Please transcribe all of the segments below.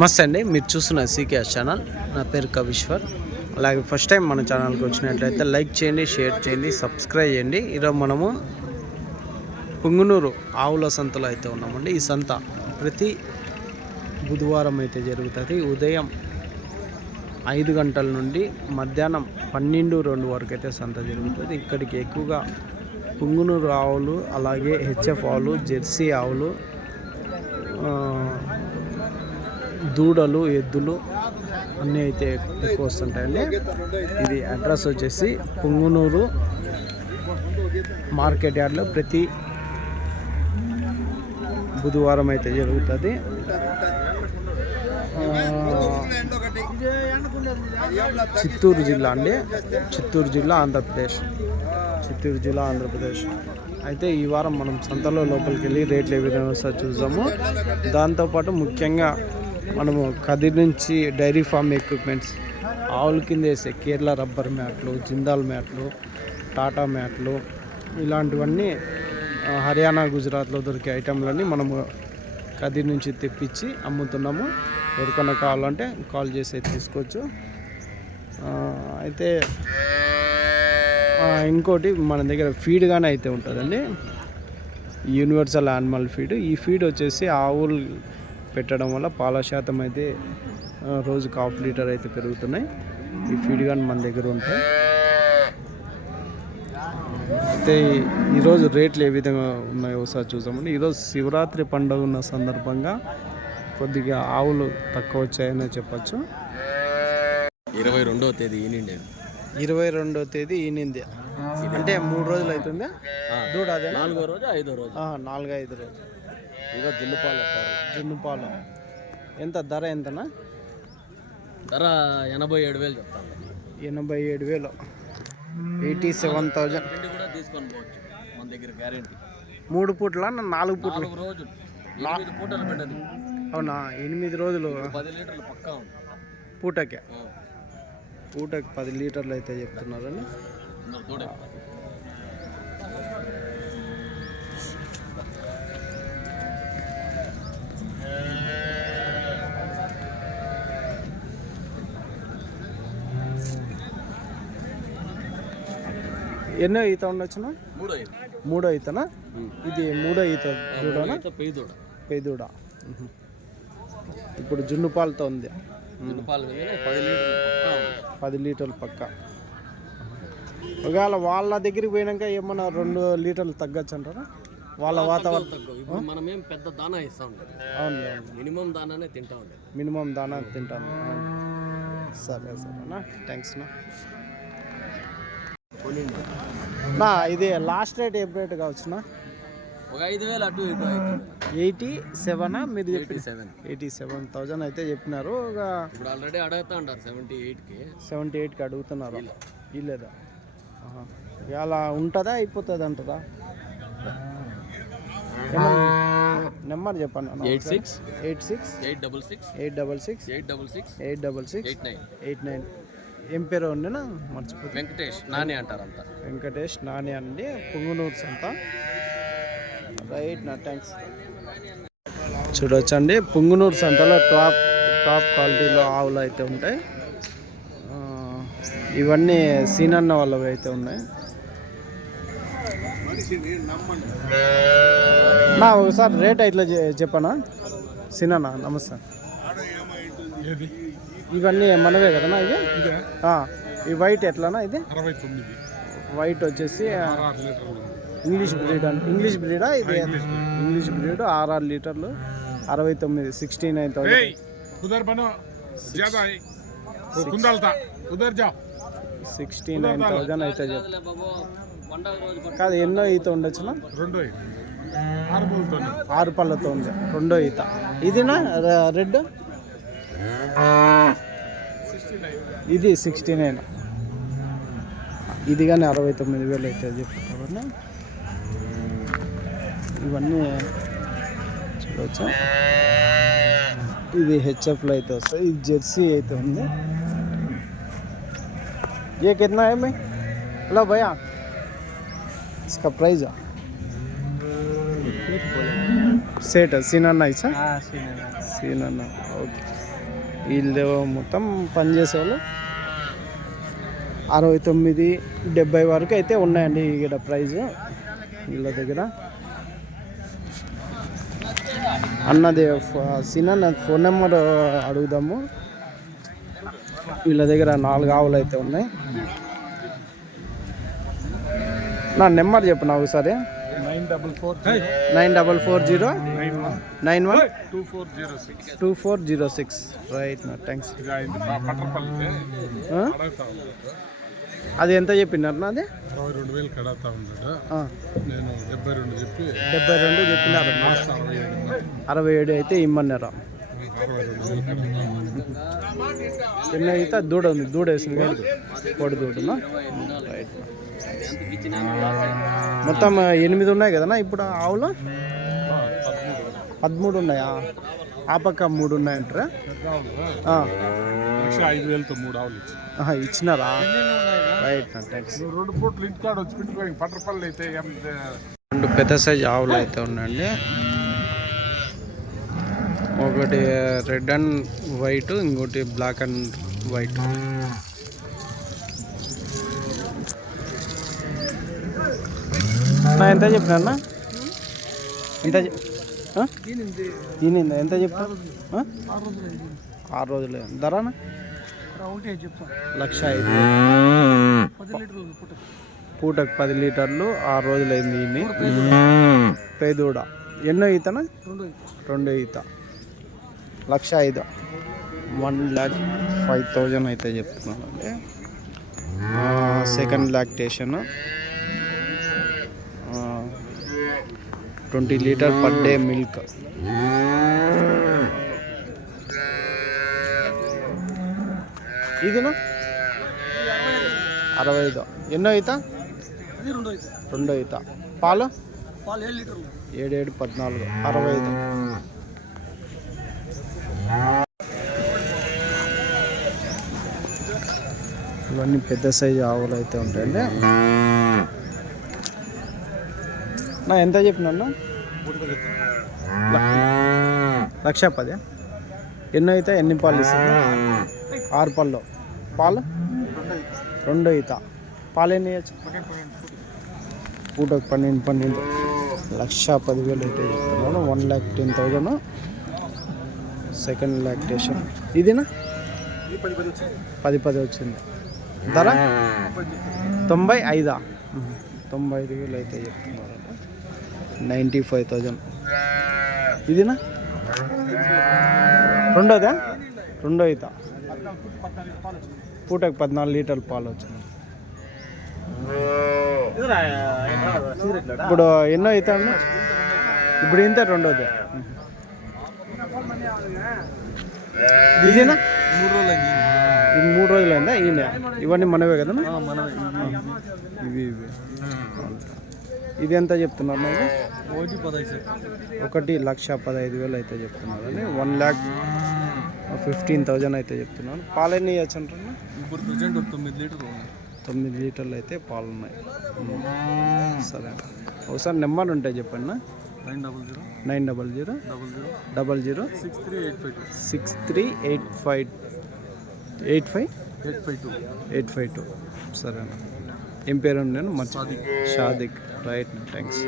నమస్తే అండి. మీరు చూస్తున్న సీకేఎస్ ఛానల్. నా పేరు కవిశ్వర్. అలాగే ఫస్ట్ టైం మన ఛానల్కి వచ్చినట్లయితే లైక్ చేయండి షేర్ చేయండి సబ్స్క్రైబ్ చేయండి. ఈరోజు మనము పుంగునూరు ఆవుల సంతలో అయితే ఉన్నామండి. ఈ సంత ప్రతి బుధవారం అయితే జరుగుతుంది. ఉదయం ఐదు గంటల నుండి మధ్యాహ్నం పన్నెండు రెండు వరకు అయితే సంత జరుగుతుంది. ఇక్కడికి ఎక్కువగా పుంగునూరు ఆవులు అలాగే హెచ్ఎఫ్ ఆవులు జెర్సీ ఆవులు దూడలు ఎద్దులు అన్నీ అయితే ఎక్కువ వస్తుంటాయండి. ఇది అడ్రస్ వచ్చేసి పుంగునూరు మార్కెట్ యార్డ్లో ప్రతి బుధవారం అయితే జరుగుతుంది. చిత్తూరు జిల్లా అండి. చిత్తూరు జిల్లా ఆంధ్రప్రదేశ్. చిత్తూరు జిల్లా ఆంధ్రప్రదేశ్. అయితే ఈ వారం మనం సంతలో లోపలికి వెళ్ళి రేట్లు ఏ విధంగా వస్తా చూద్దాము. దాంతోపాటు ముఖ్యంగా మనము కదిరి నుంచి డైరీ ఫామ్ ఎక్విప్మెంట్స్ ఆవుల కింద వేసే కేరళ రబ్బర్ మ్యాట్లు జిందాల్ మ్యాట్లు టాటా మ్యాట్లు ఇలాంటివన్నీ హర్యానా గుజరాత్లో దొరికే ఐటెంలన్నీ మనము కదిరి నుంచి తెప్పించి అమ్ముతున్నాము. ఎవరికన్నా కావాలంటే కాల్ చేసి తీసుకోవచ్చు. అయితే ఇంకోటి మన దగ్గర ఫీడ్గానే అయితే ఉంటుందండి. Universal animal feed. ఈ ఫీడ్ వచ్చేసి ఆవులు పెట్టడం వల్ల పాల శాతం అయితే రోజుకు హాఫ్ లీటర్ అయితే పెరుగుతున్నాయి. ఈ ఫీడ్ కానీ మన దగ్గర ఉంటాయి. అయితే ఈరోజు రేట్లు ఏ విధంగా ఉన్నాయో ఒకసారి చూసామండి ఈరోజు శివరాత్రి పండుగ ఉన్న సందర్భంగా కొద్దిగా ఆవులు తక్కువ వచ్చాయనే చెప్పచ్చు. ఇరవై రెండవ తేదీ ఈనిండేది ఇరవై రెండో తేదీ ఈనింది. అంటే మూడు రోజులు అవుతుందా? దూడ అదే నాలుగో రోజు ఐదో రోజు. నాలుగు ఐదు రోజులు. ఇదో దిల్లుపాలు జున్ను పాలు ఎంత ధర ఎంతనా? ధర ఎనభై ఏడు వేలు చెప్తాను. ఎనభై ఏడు వేలు. Eighty seven thousand. కూడా తీసుకొని పోవచ్చు మన దగ్గర గ్యారెంటీ మూడు పూట్ల నాలుగు పూట్లు? నాలుగు రోజులు ఎనిమిది పూటలు పెట్టదు. అవునా? ఎనిమిది రోజులు. పది లీటర్లు పక్కా ఉంది. పూటకే? పూటకి పది లీటర్లు అయితే చెప్తున్నారండి ఎన్నో ఈత ఉండొచ్చునా? మూడో ఐదు మూడో ఈతనా? ఇది మూడో ఈత దూడనా? పేదూడ ఇప్పుడు జున్ను పాలతో ఉంది. పది లీటర్లు పక్కా ఒకవేళ వాళ్ళ దగ్గరికి పోయినాక ఏమన్నా రెండు లీటర్లు తగ్గచ్చు అంటారా? వాళ్ళ వాతావరణం మనం ఏం పెద్ద దానా ఇస్తా ఉండేది అవును మినిమం దానానే తింటా ఉండేది మినిమం దానా తింటాను. సరే సరేనా? థ్యాంక్స్ నా నా ఇది లాస్ట్ రేట్ ఏ రేట్ కావచ్చునా? ఒక ఐదు వేలు అటు ఇటు ఎయిటీ సెవెనా మీరు చెప్పి eighty seven. Eighty seven thousand అయితే చెప్పినారు. ఒక ఇప్పుడు ఆల్రెడీ అడుగుతా ఉంటారు సెవెంటీ ఎయిట్కి సెవెంటీ ఎయిట్కి అడుగుతున్నారు. ఇల్లేదా. ఇక అలా ఉంటుందా అయిపోతుంది అంటారా నెంబర్ చెప్పండి eight six. Eight six. Eight double six. Eight double six. Eight double six. Eight double six. Eight nine. Eight nine. ఏం పేరు ఉండేనా మర్చిపోతే వెంకటేష్ నాని అంటారు అంతా వెంకటేష్ నాని అండి. పుంగునూరు సంత. రైట్ నా థ్యాంక్స్ చూడొచ్చండి. పుంగునూరు సంతలో టాప్ టాప్ క్వాలిటీలో ఆవులు అయితే ఉంటాయి. ఇవన్నీ సీనన్న వాళ్ళవి అయితే ఉన్నాయి. నా ఒకసారి రేట్ ఇట్లా చె- చెప్పనా? సీనన్న నమస్తే. ఇవన్నీ మనవే కదా ఇది ఈ వైట్ ఎట్లానా ఇది? వైట్ వచ్చేసి ఇంగ్లీష్ బ్రీడ్ అంటే. ఇంగ్లీష్ బ్రీడా ఇది? ఇంగ్లీష్ బ్రీడ్ ఆరు లీటర్లు. అరవై తొమ్మిది sixty nine thousand sixty nine thousand అయితే చెప్పు. కాదు ఎన్నో ఈత ఉండొచ్చునా? ఆరు పళ్ళతో ఉంది. రెండో ఈత. ఇదినా రెడ్? ఇది సిక్స్టీ నైన్ ఇది కానీ అరవై తొమ్మిది వేలు అయితే చెప్తారు ఇవన్నీ చూడవచ్చు ఇది హెచ్ఎఫ్లో అయితే వస్తాయి ఇది జెర్సీ అయితే ఉంది ये कितना है मैं हेलो भैया इसका प्राइस सेट है सीना नाइस है सीना ना ओके వీళ్ళు మొత్తం పనిచేసేవాళ్ళు అరవై తొమ్మిది డెబ్బై వరకు అయితే ఉన్నాయండి ఇక్కడ ప్రైజ్. వీళ్ళ దగ్గర. అన్నది సిన్న ఫోన్ నెంబర్ అడుగుదాము. వీళ్ళ దగ్గర నాలుగు ఆవులు అయితే ఉన్నాయి. నా నెంబర్ చెప్పు నా ఒకసారి. Nine double four zero. Nine one. Two four zero six. Two four zero six right నా థ్యాంక్స్ అది ఎంత చెప్పినారు నాది అరవై రెండు వేలు కడతా ఉన్నాడు నేను డెబ్బై రెండు చెప్పి డెబ్బై రెండు చెప్పినారు. అరవై ఏడు. ఉన్నా. అరవై ఏడు అయితే ఇమ్మన్నారు? అరవై రెండు వేలు కడతా ఎన్ని అయితే దూడ ఉంది దూడ వేసింది కోడి దూడనా? రైట్ మొత్తం ఎనిమిది ఉన్నాయి కదనా ఇప్పుడు ఆవులు? పదమూడు ఉన్నాయా? ఆ పక్క మూడు ఉన్నాయంటారా? ఐదు వేలతో మూడు ఆవులు ఇచ్చినారా? రైట్ రెండు పూట్లు ఇంటికాడ వచ్చి పెట్టుకోయి పట్టపల్లి అయితే రెండు పెద్ద సైజ్ ఆవులు అయితే ఉన్నాయండి. ఒకటి రెడ్ అండ్ వైట్ ఇంకోటి బ్లాక్ అండ్ వైట్. నా ఎంత చెప్పిన ఎంత చెప్- దీనిందా ఎంత చెప్తా ఆరు రోజులు. ధర లక్ష ఐదు పూటకు పది లీటర్లు ఆరు రోజులు అయింది పేదూడ. ఎన్నో ఈతనా రెండో ఈత. లక్ష ఐదు. వన్ ల్యాక్ ఫైవ్ థౌజండ్ అయితే చెప్తున్నాను. Second lactation twenty litre per day milk. ఇదినా? అరవై ఐదు ఎన్నో ఈత? రెండో ఈత. పాలు? ఏడేడు పద్నాలుగు. అరవై ఐదు ఇవన్నీ పెద్ద సైజు ఆవులు అయితే ఉంటాయండి. నా ఎంత చెప్పినా లక్ష. పది. ఎన్నో అయితే ఎన్ని పాలు ఇస్తుంది ఆరు పళ్ళు పాలు? రెండో ఈత. పాలు ఎన్ని పూటకు పన్నెండు పన్నెండు. లక్ష పదివేలు అయితే చెప్తున్నాను. One lakh ten thousand. Second lactation. ఇదినా? పది పది వచ్చింది. ధర? తొంభై ఐదా? తొంభై ఐదు వేలు అయితే చెప్తున్నారు నైంటీ ఫైవ్ థౌజండ్. ఇదినా? రెండోదా? రెండో ఈత. పూటకు పద్నాలుగు లీటర్ల పాలు వచ్చింది ఇప్పుడు ఎన్నో ఈత ఇప్పుడు ఇంత రెండోది. ఇదేనా? మూడు రోజులు ఇది మూడు రోజులు అయిందా ఈయన ఇవన్నీ మనవే కదా మనమే ఇవి ఇవి. ఇది ఎంత చెప్తున్నారు నాకు ఒకటి పదహైదు ఒకటి లక్ష పదహైదు వేలు అయితే చెప్తున్నారు అని వన్ ల్యాక్ ఫిఫ్టీన్ థౌజండ్ అయితే చెప్తున్నాను పాలు ఎన్ని ఇవ్వచ్చు ఇప్పుడు ప్రజెంట్ తొమ్మిది లీటర్లు తొమ్మిది లీటర్లు అయితే పాలు ఉన్నాయి సరే ఒకసారి నెంబర్ ఉంటాయి చెప్పండి. Nine double zero. Nine double zero. Double zero. Double zero. Six three eight five six three eight five eight five? Eight five two. Eight five two. సరే ఏం పేరు నేను? మర్చి. షాదిక్ రైట్ థ్యాంక్స్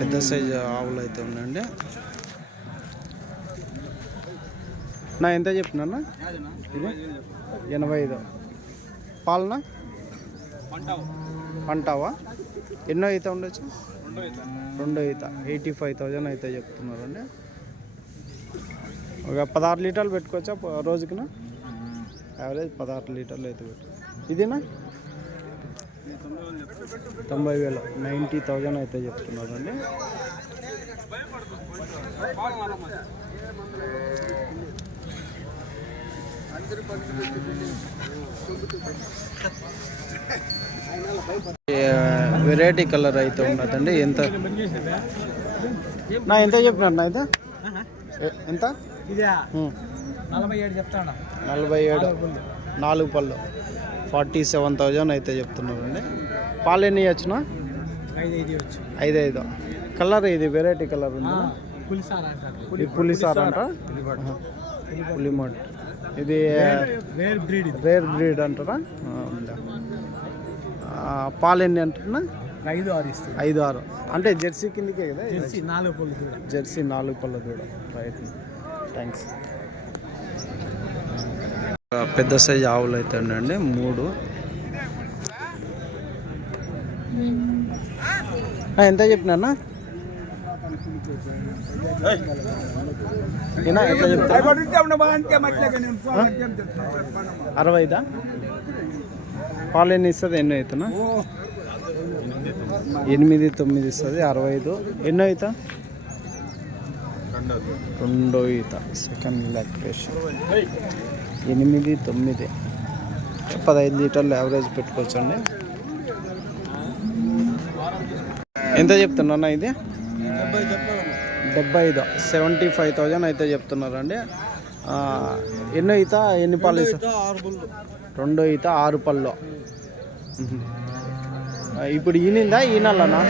పెద్ద సైజు ఆవులు అయితే ఉన్నాయండి. నా ఎంత చెప్పినా ఇది ఎనభై ఐదు పాలనా? పంటావా. ఎన్నో అయితే ఉండొచ్చు? రెండో ఈత. ఎయిటీ ఫైవ్ థౌజండ్ అయితే చెప్తున్నారండి. ఒక పదహారు లీటర్లు పెట్టుకోవచ్చా రోజుకినా? యావరేజ్ పదహారు లీటర్లు అయితే పెట్టు ఇదేనా? తొంభై వేలు నైంటీ థౌజండ్ అయితే చెప్తున్నారండి. వెరైటీ కలర్ అయితే ఉన్నదండి ఎంత? నా ఎంత చెప్పినారు నా అయితే? ఎంత. నలభై ఏడు చెప్తాడా నలభై ఏడు. నాలుగు పళ్ళు. ఫార్టీ సెవెన్ థౌజండ్ అయితే చెప్తున్నారండి. పాలు ఎన్ని ఇవ్వచ్చునా? ఐదు ఐదు వచ్చు ఐదు ఐదు. కలర్ ఇది వెరైటీ కలర్ ఉంది? పులిసారా అంటారు. ఇది పులిసార్ అంట పులిమోడ్ ఇది రేర్ బ్రీడ్ ఇది. రేర్ బ్రీడ్ అంటారా? పాలు ఎన్ని అంటున్నా? ఐదు ఆరు ఇస్తుంది ఐదు ఆరు. అంటే జెర్సీ కిందకే కదా? జెర్సీ నాలుగు పళ్ళు కూడా. జెర్సీ నాలుగు పళ్ళ దూడ రైట్. థ్యాంక్స్. పెద్ద సైజ్ ఆవులు అయితే ఉండండి మూడు. ఎంత చెప్పినా ఏనా ఎట్లా చెప్తా అరవైదా? పాలు ఎన్ని ఇస్తుంది ఎన్నో అవుతున్నా? ఎనిమిది తొమ్మిది ఇస్తుంది అరవై ఐదు ఎన్నో అవుతా? రెండో ఈత సెకండ్ లాక్టేషన్ ఎనిమిది తొమ్మిది. పదహైదు లీటర్లు యావరేజ్ పెట్టుకోవచ్చు అండి ఎంత చెప్తున్నా ఇది? డెబ్బై ఐదు. సెవెంటీ ఫైవ్ థౌజండ్ అయితే చెప్తున్నారండి. ఎన్నో ఈత ఎన్ని పాలు ఇస్తా రెండో ఈత ఆరు పళ్ళు. ఇప్పుడు ఈనిందా ఈనల్లనా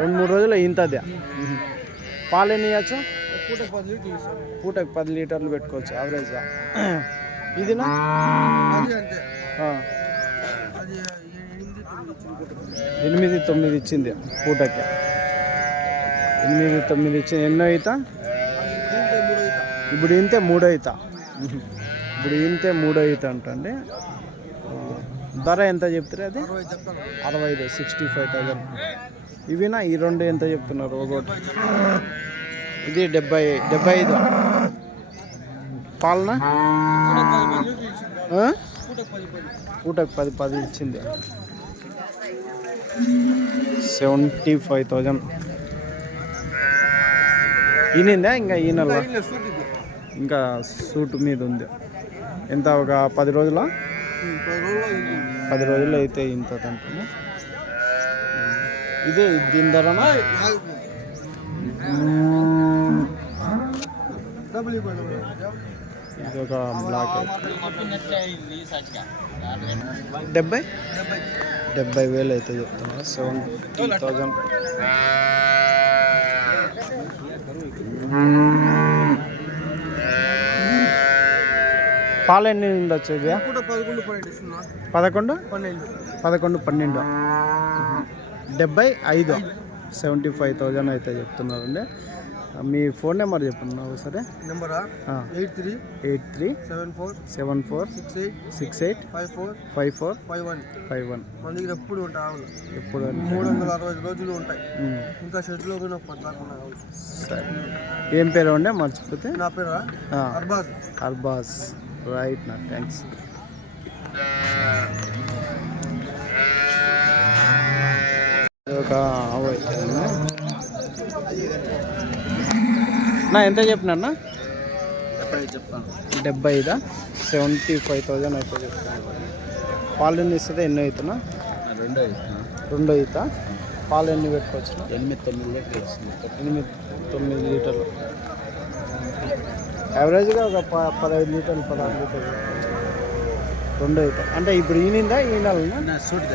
రెండు మూడు రోజులు ఈంతది పాలు ఎన్ని ఇవ్వచ్చు? పూటకి పది లీటర్లు పెట్టుకోవచ్చు యావరేజ్గా ఇదినా. ఎనిమిది తొమ్మిది ఇచ్చింది. పూటకి. ఎనిమిది తొమ్మిది ఇచ్చింది. ఎన్నో అవుతా ఇప్పుడు ఇంతే మూడో అవుతా ఇప్పుడు ఇంతే మూడో అవుతా అంటండి. ధర ఎంత చెప్తారు అది? అరవై ఐదు సిక్స్టీ ఫైవ్ థౌజండ్ ఇవినా? ఈ రెండు ఎంత చెప్తున్నారు ఒకటి ఇది డెబ్బై డెబ్బై ఐదు. పాలన? పూటకు పది పది ఇచ్చింది. Seventy five thousand. ఈనిందా ఇంకా ఈనల్లా ఇంకా సూట్ మీద ఉంది. ఎంత ఒక పది రోజుల? పది రోజులు అయితే ఇంత అంటున్నా ఇదే దీని ధరనా? ఇది ఒక బ్లాక్ డెబ్బై? డెబ్బై. వేలు అయితే చెప్తున్నా. సెవెంటీ థౌజండ్ పాలు ఎన్ని ఉండొచ్చు ఇది? పదకొండు పదకొండు పన్నెండు డెబ్బై ఐదు. సెవెంటీ ఫైవ్ థౌజండ్ అయితే చెప్తున్నారండి. మీ ఫోన్ నెంబర్ చెప్పండి ఒకసారి. నెంబరా? Eight three eight three seven four seven four six eight six eight five four five four five one five one. మన దగ్గర ఎప్పుడు ఉంటాయి ఆవులు? ఎప్పుడు మూడు వందల అరవై రోజులు ఉంటాయి. ఇంకా షెడ్లో కూడా పద్దాకు ఉన్నాయి ఆవులు. సరే. ఏం పేరు ఉండే మర్చిపోతే? నా పేరు? అర్బాజ్. అర్బాస్ రైట్ నా థ్యాంక్స్ ఒక ఆవు అయితే. నా ఎంత చెప్పినా డెబ్బై ఐదా? సెవెంటీ ఫైవ్ థౌజండ్ అయితే చెప్తాను. పాలు ఎన్ని ఇస్తుంది ఎన్నో అవుతున్నా? రెండో రెండో ఈత పాలు ఎన్ని పెట్టుకోవచ్చు? ఎనిమిది తొమ్మిది లీటర్లు వస్తుంది ఎనిమిది తొమ్మిది లీటర్లు. యావరేజ్గా ఒక ప పదహైదు లీటర్లు పదహారు లీటర్లు రెండో ఈత అంటే ఇప్పుడు ఈనిందా ఈనాలనా? సూట్.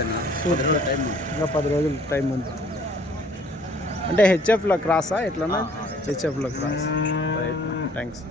సూట్. టైం ఇంకా పది రోజులు టైం ఉంది. అంటే హెచ్ఎఫ్లో క్రాసా ఎట్లన్నా? హెచ్ఎఫ్లో క్రాస్ రైట్ థ్యాంక్స్